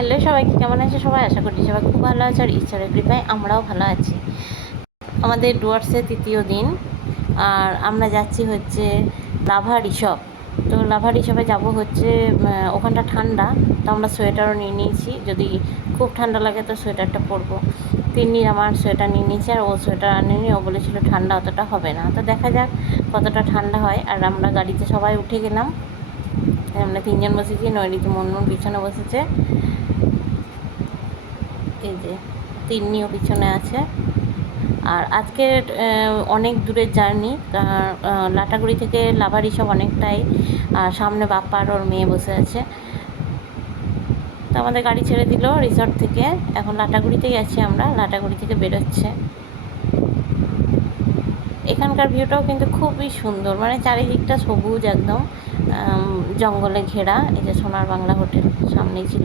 Hello সবাইকে, কেমন আছে সবাই? আশা করি সবাই খুব ভালো আছে আর ঈশ্বরের কৃপায় আমরাও ভালো আছি। আমাদের ডুয়ার্সের তৃতীয় দিন আর আমরা যাচ্ছি হচ্ছে লাভা রিসর্ট। তো লাভা রিসর্টে যাবো হচ্ছে, ওখানটা ঠান্ডা, তো আমরা সোয়েটারও নিয়ে নিয়েছি, যদি খুব ঠান্ডা লাগে তো সোয়েটারটা পরবো। তিন্নির আমার সোয়েটার নিয়ে নিয়েছি আর ও সোয়েটার আনেনি, ও বলেছিল ঠান্ডা অতটা হবে না, তো দেখা যাক কতটা ঠান্ডা হয়। আর আমরা গাড়িতে সবাই উঠে গেলাম, আমরা তিনজন বসেছি, নৈরিতি মনমুন পিছনে বসেছে, এই যে তিন্নিও পিছনে আছে। আর আজকের অনেক দূরের জার্নি, লাটাগুড়ি থেকে লাভা রিসর্ট অনেকটাই, সামনে বাপ্পা আর ওর মেয়ে বসে আছে। তো আমাদের গাড়ি ছেড়ে দিল রিসর্ট থেকে, এখন লাটাগুড়িতেই আছি আমরা, লাটাগুড়ি থেকে বেরোচ্ছে। এখানকার ভিউটাও কিন্তু খুবই সুন্দর, মানে চারিদিকটা সবুজ একদম, জঙ্গলে ঘেরা। এই যে সোনার বাংলা হোটেল সামনেই ছিল,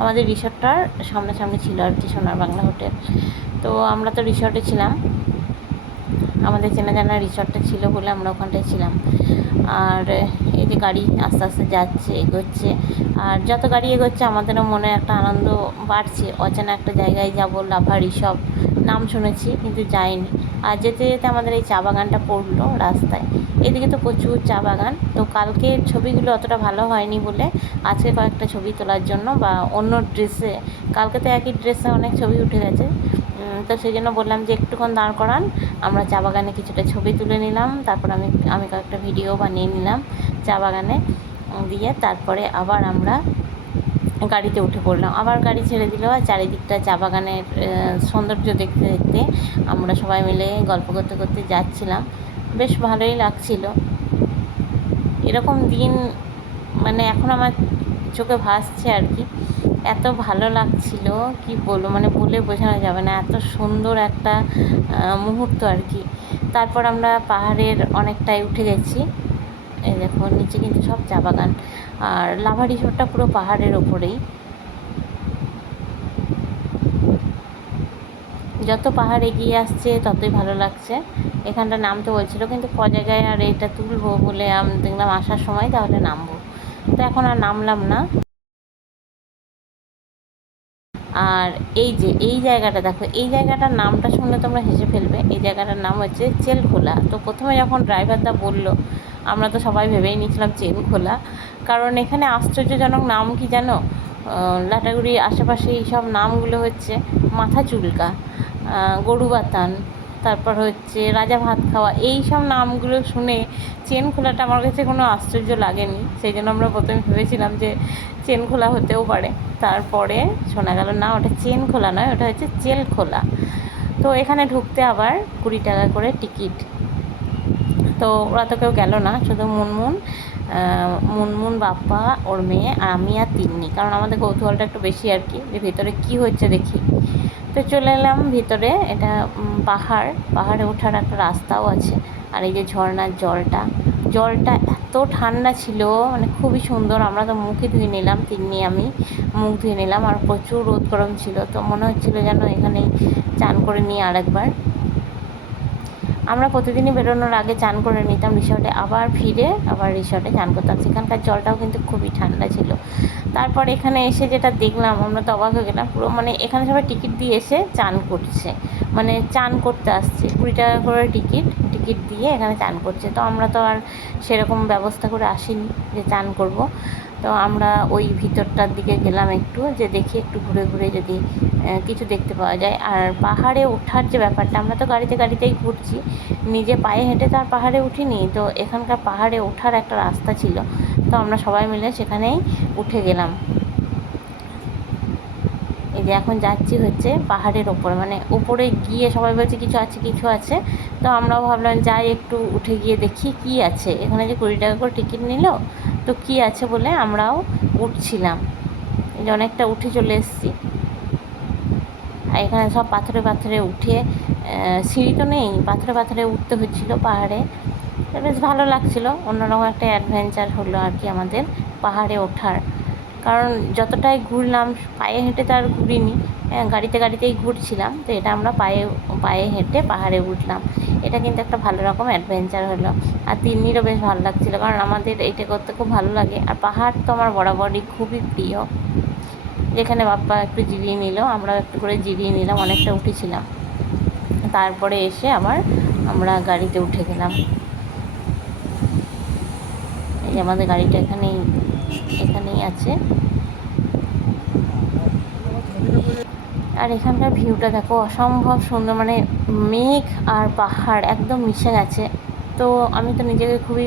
আমাদের রিসর্টটার সামনাসামনি ছিল আর কি সোনার বাংলা হোটেল। তো আমরা তো রিসর্টে ছিলাম, আমাদের চেনা জানা রিসর্টটা ছিল বলে আমরা ওখানটায় ছিলাম। আর এই যে গাড়ি আস্তে আস্তে যাচ্ছে, এগোচ্ছে, আর যত গাড়ি এগোচ্ছে আমাদেরও মনে একটা আনন্দ বাড়ছে, অচেনা একটা জায়গায় যাব। লাভা রিসর্ট নাম শুনেছি কিন্তু যাইনি। আর যেতে যেতে আমাদের এই চা বাগানটা পড়লো রাস্তায়, এদিকে তো প্রচুর চা বাগান। তো কালকে ছবিগুলো অতটা ভালো হয়নি বলে আজকে কয়েকটা ছবি তোলার জন্য, বা অন্য ড্রেসে, কালকে তো একই ড্রেসে অনেক ছবি উঠে গেছে, তো সেই জন্য বললাম যে একটুক্ষণ দাঁড় করান, আমরা চা বাগানে কিছুটা ছবি তুলে নিলাম, তারপর আমি কয়েকটা ভিডিও বানিয়ে নিলাম চা বাগানে দিয়ে, তারপরে আবার আমরা গাড়িতে উঠে পড়লাম, আবার গাড়ি ছেড়ে দিল। আর চারিদিকটা চা বাগানের সৌন্দর্য দেখতে দেখতে আমরা সবাই মিলে গল্প করতে করতে যাচ্ছিলাম, বেশ ভালোই লাগছিল। এরকম দিন মানে এখন আমার চোখে ভাসছে আর কি, এত ভালো লাগছিল কি বলবো, মানে বলে বোঝানো যাবে না, এত সুন্দর একটা মুহূর্ত আর কি। তারপর আমরা পাহাড়ের অনেকটাই উঠে গেছি, এই দেখো নিচে কিন্তু সব চা বাগান, আর লাভা রিসর্টটা পুরো পাহাড়ের ওপরেই। যত পাহাড় এগিয়ে আসছে ততই ভালো লাগছে। এখানটা নামতে বলছিল কিন্তু ক জায়গায় আর এটা তুলবো বলে আমি দেখলাম আসার সময় তাহলে নামবো, তো এখন আর নামলাম না। আর এই যে এই জায়গাটা দেখো, এই জায়গাটার নামটা শুনলে তোমরা হেসে ফেলবে, এই জায়গাটার নাম হচ্ছে চেলখোলা। তো প্রথমে যখন ড্রাইভারদা বললো, আমরা তো সবাই ভেবেই নিয়েছিলাম চেলখোলা, কারণ এখানে আশ্চর্যজনক নাম কি জানো, লাটাগুড়ির আশেপাশে এই সব নামগুলো হচ্ছে মাথা চুলকা, গরু বাতান, তারপর হচ্ছে রাজা ভাত খাওয়া, এই সব নামগুলো শুনে চেন খোলাটা আমার কাছে কোনো আশ্চর্য লাগেনি, সেই জন্য আমরা প্রথমে ভেবেছিলাম যে চেন খোলা হতেও পারে। তারপরে শোনা গেল না, ওটা চেন খোলা নয়, ওটা হচ্ছে চেল খোলা। তো এখানে ঢুকতে আবার 20 টাকা করে টিকিট। তো ওরা তো কেউ গেল না, শুধু মুনমুন বাপ্পা ওর মেয়ে আর আমি আর তিন্নি, কারণ আমাদের কৌতূহলটা একটু বেশি আর কি, যে ভিতরে কী হচ্ছে দেখি। তো চলে এলাম ভিতরে, এটা পাহাড়ে ওঠার একটা রাস্তাও আছে। আর এই যে ঝর্নার জলটা এত ঠান্ডা ছিল, মানে খুবই সুন্দর। আমরা তো মুখে ধুয়ে নিলাম, তিন্নি আমি মুখ ধুয়ে নিলাম, আর প্রচুর রোদ গরম ছিল, তো মনে হচ্ছিলো যেন এখানেই চান করে নিই আরেকবার। আমরা প্রতিদিনই বেরোনোর আগে চান করে নিতাম রিসর্টে, আবার রিসর্টে চান করতাম, সেখানকার জলটাও কিন্তু খুবই ঠান্ডা ছিল। তারপর এখানে এসে যেটা দেখলাম, আমরা তো অবাক হয়ে গেলাম পুরো, মানে এখানে সবাই টিকিট দিয়ে এসে চান করছে, মানে চান করতে আসছে, 20 টাকা করে টিকিট দিয়ে এখানে চান করছে। তো আমরা তো আর সেরকম ব্যবস্থা করে আসিনি যে চান করব, তো আমরা ওই ভিতরটার দিকে গেলাম একটু, যে দেখি একটু ঘুরে ঘুরে যদি কিছু দেখতে পাওয়া যায়। আর পাহাড়ে ওঠার যে ব্যাপারটা, আমরা তো গাড়িতেই ঘুরছি, নিজে পায়ে হেঁটে তো আর পাহাড়ে উঠিনি, তো এখানকার পাহাড়ে ওঠার একটা রাস্তা ছিল, তো আমরা সবাই মিলে সেখানেই উঠে গেলাম। এই যে এখন যাচ্ছি হচ্ছে পাহাড়ের ওপর, মানে উপরে গিয়ে সবাই বলছে কিছু আছে, তো আমরাও ভাবলাম যাই একটু উঠে গিয়ে দেখি কি আছে এখানে, যে 20 টাকা করে টিকিট নিল, তো কি আছে বলে আমরাও উঠছিলাম। এই যে অনেকটা উঠে চলে এসেছি, আর এখানে সব পাথরে উঠে, সিঁড়ি তো নেই, পাথরে উঠতে হচ্ছিলো পাহাড়ে, বেশ ভালো লাগছিলো, অন্যরকম একটা অ্যাডভেঞ্চার হলো আর কি আমাদের পাহাড়ে ওঠার। কারণ যতটাই ঘুরলাম পায়ে হেঁটে তো আর ঘুরিনি, গাড়িতেই ঘুরছিলাম, তো এটা আমরা পায়ে হেঁটে পাহাড়ে উঠলাম, এটা কিন্তু একটা ভালো রকম অ্যাডভেঞ্চার হলো। আর তিন্নিরও বেশ ভালো লাগছিলো, কারণ আমাদের এইটা করতে খুব ভালো লাগে, আর পাহাড় তো আমার বরাবরই খুবই প্রিয়। যেখানে বাপ্পা একটু জিরিয়ে নিল, আমরাও একটু করে জিরিয়ে নিলাম, অনেকটা উঠেছিলাম। তারপরে এসে আবার আমরা গাড়িতে উঠে গেলাম। এই যে আমাদের গাড়িটা এখানেই আছে। আর এখানকার ভিউটা দেখো, অসম্ভব সুন্দর, মানে মেঘ আর পাহাড় একদম মিশে গেছে। তো আমি তো নিজেকে খুবই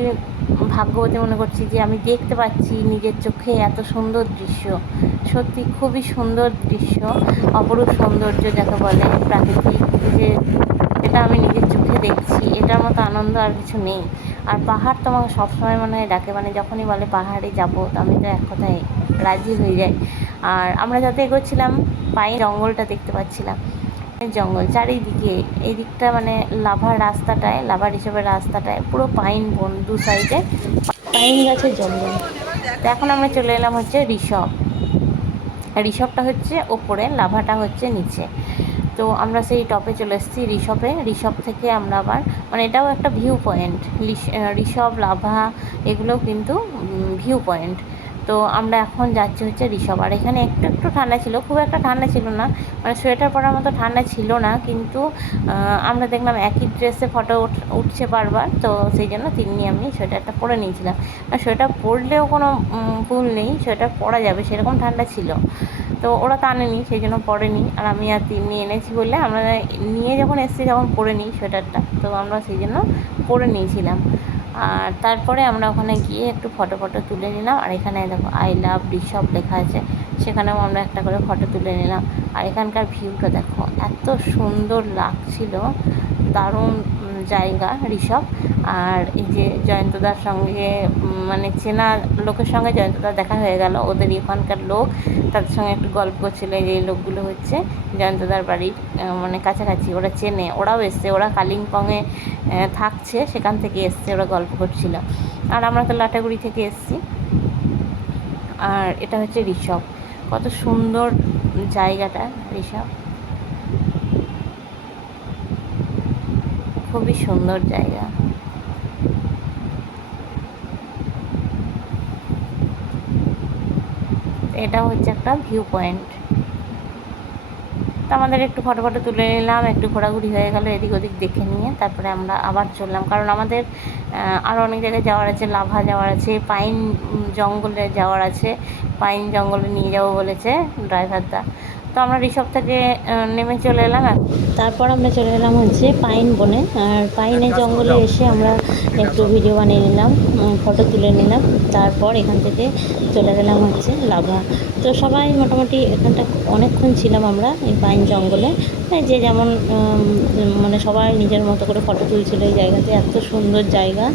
ভাগ্যবতী মনে করছি যে আমি দেখতে পাচ্ছি নিজের চোখে এত সুন্দর দৃশ্য। সত্যি খুবই সুন্দর দৃশ্য, অপরূপ সৌন্দর্য যাকে বলে প্রাকৃতিক, যে এটা আমি নিজের চোখে দেখছি, এটার মতো আনন্দ আর কিছু নেই। আর পাহাড় তো আমাকে সবসময় মনে হয় ডাকে, মানে যখনই বলে পাহাড়ে যাবো তো আমি তো এক কথায় রাজি হয়ে যাই। আর আমরা যাতে এগোচ্ছিলাম, পায়ে জঙ্গলটা দেখতে পাচ্ছিলাম, জঙ্গল চারিদিকে, এই দিকটা মানে লাভা রিসর্টের রাস্তাটায় পুরো পাইন বন, দু সাইডে পাইন গাছের জঙ্গল। তো এখন আমরা চলে এলাম হচ্ছে রিসর্টটা হচ্ছে ওপরে, লাভাটা হচ্ছে নিচে। তো আমরা সেই টপে চলে এসেছি, রিসর্ট থেকে আমরা আবার, মানে এটাও একটা ভিউ পয়েন্ট, রিসর্ট লাভা এগুলোও কিন্তু ভিউ পয়েন্ট। তো আমরা এখন যাচ্ছি হচ্ছে রিসর্ট। আর এখানে একটু ঠান্ডা ছিল, খুব একটা ঠান্ডা ছিল না, মানে সোয়েটার পরার মতো ঠান্ডা ছিল না, কিন্তু আমরা দেখলাম একই ড্রেসে ফটো উঠছে বারবার, তো সেই জন্য আমি সোয়েটারটা পরে নিয়েছিলাম। আর সোয়েটার পরলেও কোনো ভুল নেই, সোয়েটার পরা যাবে সেরকম ঠান্ডা ছিল। তো ওরা তো আনেনি, সেই জন্য পরেনি, আর আমি আর তিন্নি এনেছি বলে আমরা নিয়ে যখন এসেছি তখন পরে নিই সোয়েটারটা, তো আমরা সেই জন্য পরে নিয়েছিলাম। আর তারপরে আমরা ওখানে গিয়ে একটু ফটো তুলে নিলাম। আর এখানে দেখো আই লাভ রিসর্ট লেখা আছে, সেখানেও আমরা একটা করে ফটো তুলে নিলাম। আর এখানকার ভিউটা দেখো, এত সুন্দর লাগছিল, দারুণ জায়গা রিসর্ট। আর এই যে জয়ন্তদার সঙ্গে, মানে চেনা লোকের সঙ্গে জয়ন্তদার দেখা হয়ে গেল, ওদের এখানকার লোক, তাদের সঙ্গে একটু গল্প করছিল। এই লোকগুলো হচ্ছে জয়ন্তদার বাড়ির মানে কাছাকাছি, ওরা চেনে, ওরাও এসছে, ওরা কালিম্পংয়ে থাকছে, সেখান থেকে এসছে, ওরা গল্প করছিল। আর আমরা তো লাটাগুড়ি থেকে এসছি। আর এটা হচ্ছে রিসর্ট, কত সুন্দর জায়গাটা, রিসর্ট খুবই সুন্দর জায়গা। এটা হচ্ছে একটা ভিউ পয়েন্ট। তো আমাদের একটু ফটো তুলে নিলাম, একটু ঘোরাঘুরি হয়ে গেল এদিক ওদিক দেখে নিয়ে, তারপরে আমরা আবার চললাম, কারণ আমাদের আরও অনেক জায়গায় যাওয়ার আছে, লাভা যাওয়ার আছে, পাইন জঙ্গলে যাওয়ার আছে, পাইন জঙ্গলে নিয়ে যাবো বলেছে ড্রাইভারদা। তো আমরা রিসর্ট থেকে নেমে চলে এলাম। তারপর আমরা চলে এলাম হচ্ছে পাইন বনে। আর পাইনের জঙ্গলে এসে আমরা একটু ভিডিও বানিয়ে নিলাম, ফটো তুলে নিলাম। তারপর এখান থেকে চলে গেলাম হচ্ছে লাভা। তো সবাই মোটামুটি এখানটা অনেকক্ষণ ছিলাম আমরা এই পাইন জঙ্গলে, যে যেমন মানে সবাই নিজের মতো করে ফটো তুলছিল এই জায়গাতে। এত সুন্দর জায়গা,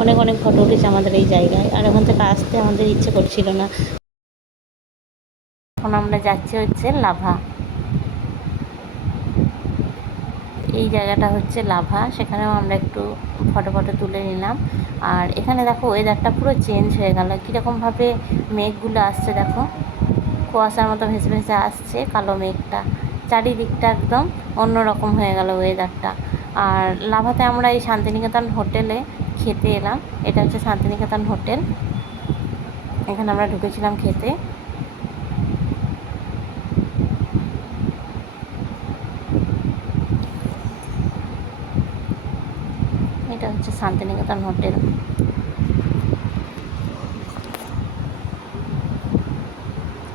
অনেক ফটো উঠেছে আমাদের এই জায়গায়। আর ওখান থেকে আসতে আমাদের ইচ্ছে করছিল না। এখন আমরা যাচ্ছি হচ্ছে লাভা, এই জায়গাটা হচ্ছে লাভা, সেখানেও আমরা একটু ফটো তুলে নিলাম। আর এখানে দেখো ওয়েদারটা পুরো চেঞ্জ হয়ে গেল, কীরকমভাবে মেঘগুলো আসছে দেখো, কুয়াশার মতো ভেসে আসছে কালো মেঘটা, চারিদিকটা একদম অন্যরকম হয়ে গেল ওয়েদারটা। আর লাভাতে আমরা এই শান্তিনিকেতন হোটেলে খেতে এলাম, এটা হচ্ছে শান্তিনিকেতন হোটেল, এখানে আমরা ঢুকেছিলাম খেতে। এটা হচ্ছে শান্তিনিকেতন হোটেল।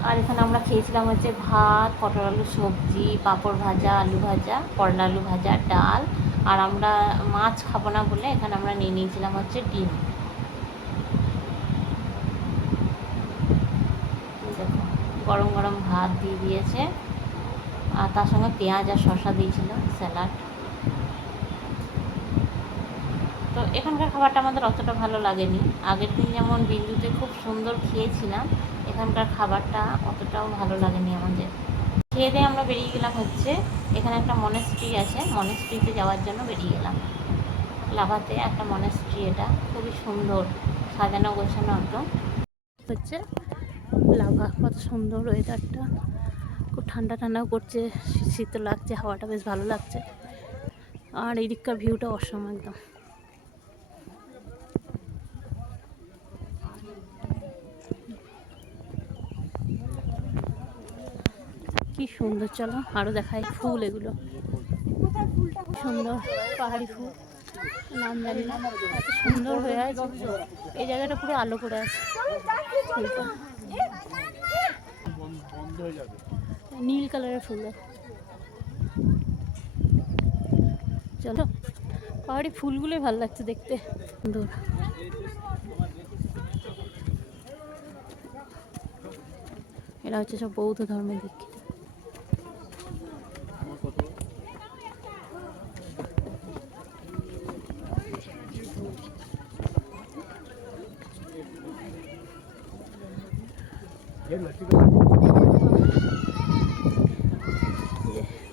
আর এখানে আমরা খেয়েছিলাম হচ্ছে ভাত, পটল আলু সবজি, পাঁপড় ভাজা, আলু ভাজা, করলা আলু ভাজা, ডাল। আর আমরা মাছ খাবো না বলে এখানে আমরা নিয়ে নিয়েছিলাম হচ্ছে ডিম। দেখো গরম ভাত দিয়ে দিয়েছে, আর তার সঙ্গে পেঁয়াজ আর শসা দিয়েছিল, স্যালাড। তো এখানকার খাবারটা আমাদের অতটা ভালো লাগেনি, আগের দিন যেমন বিন্দুতে খুব সুন্দর খেয়েছিলাম, এখানকার খাবারটা অতটাও ভালো লাগেনি আমাদের। খেয়ে দিয়ে আমরা বেরিয়ে গেলাম হচ্ছে, এখানে একটা মনেস্ট্রি আছে, মনেস্ট্রিতে যাওয়ার জন্য বেরিয়ে গেলাম। লাভাতে একটা মনেস্ট্রি, এটা খুবই সুন্দর, সাজানো গোছানো একদম হচ্ছে লাভা। কত সুন্দর ওয়েদারটা, খুব ঠান্ডাও করছে, শীত লাগছে, হাওয়াটা বেশ ভালো লাগছে। আর এই দিককার ভিউটা অসম একদম। কি সুন্দর, চলো আরও দেখাই ফুল, এগুলো সুন্দর পাহাড়ি ফুল, নাম জানি না, এত সুন্দর হয়ে আছে। এই জায়গাটা পুরো আলো করে আছে ফুলটা, নীল কালারের ফুল। চলো, পাহাড়ি ফুলগুলোই ভালো লাগছে দেখতে, সুন্দর। এরা হচ্ছে সব বৌদ্ধ ধর্মের দীক্ষিত।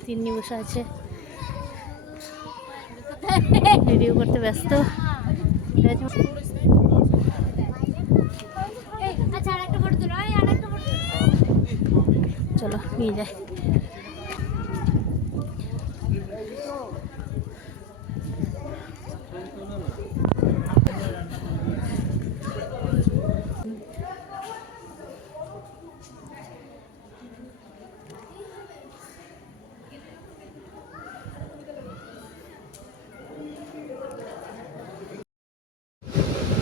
তিন্নি বসে আছে, ভিডিও করতে ব্যস্ত। চলো নিয়ে যাই।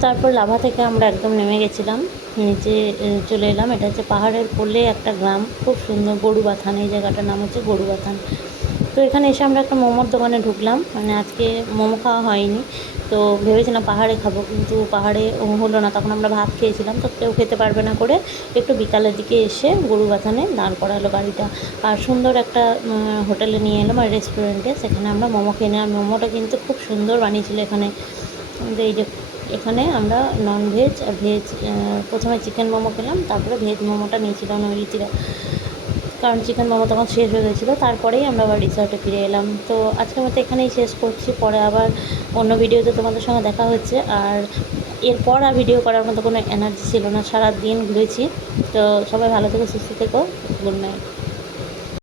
তারপর লাভা থেকে আমরা একদম নেমে গেছিলাম, নিচে চলে এলাম। এটা হচ্ছে পাহাড়ের কোলে একটা গ্রাম, খুব সুন্দর, গরুবাথান, এই জায়গাটার নাম হচ্ছে গরুবাথান। তো এখানে এসে আমরা একটা মোমোর দোকানে ঢুকলাম, মানে আজকে মোমো খাওয়া হয়নি, তো ভেবেছিলাম পাহাড়ে খাবো, কিন্তু পাহাড়ে হলো না, তখন আমরা ভাত খেয়েছিলাম, তো কেউ খেতে পারবে না করে একটু বিকালের দিকে এসে গরুবাথানে দাঁড় করালো গাড়িটা, আর সুন্দর একটা হোটেলে নিয়ে এলাম, আর রেস্টুরেন্টে, সেখানে আমরা মোমো খেয়ে নিই। আর মোমোটা কিন্তু খুব সুন্দর বানিয়েছিল এখানে। এই যে এখানে আমরা ননভেজ আর ভেজ, প্রথমে চিকেন মোমো খেলাম, তারপরে ভেজ মোমোটা নিয়েছিল নৈরিতিরা, কারণ চিকেন মোমো তখন শেষ হয়ে গেছিলো। তারপরেই আমরা আবার রিসর্টে ফিরে এলাম। তো আজকের মতো এখানেই শেষ করছি, পরে আবার অন্য ভিডিওতে তোমাদের সঙ্গে দেখা হচ্ছে। আর এরপর আর ভিডিও করার মতো কোনো এনার্জি ছিল না, সারা দিন ঘুরেছি। তো সবাই ভালো থেকো, সুস্থ থেকো, গুড নাইট।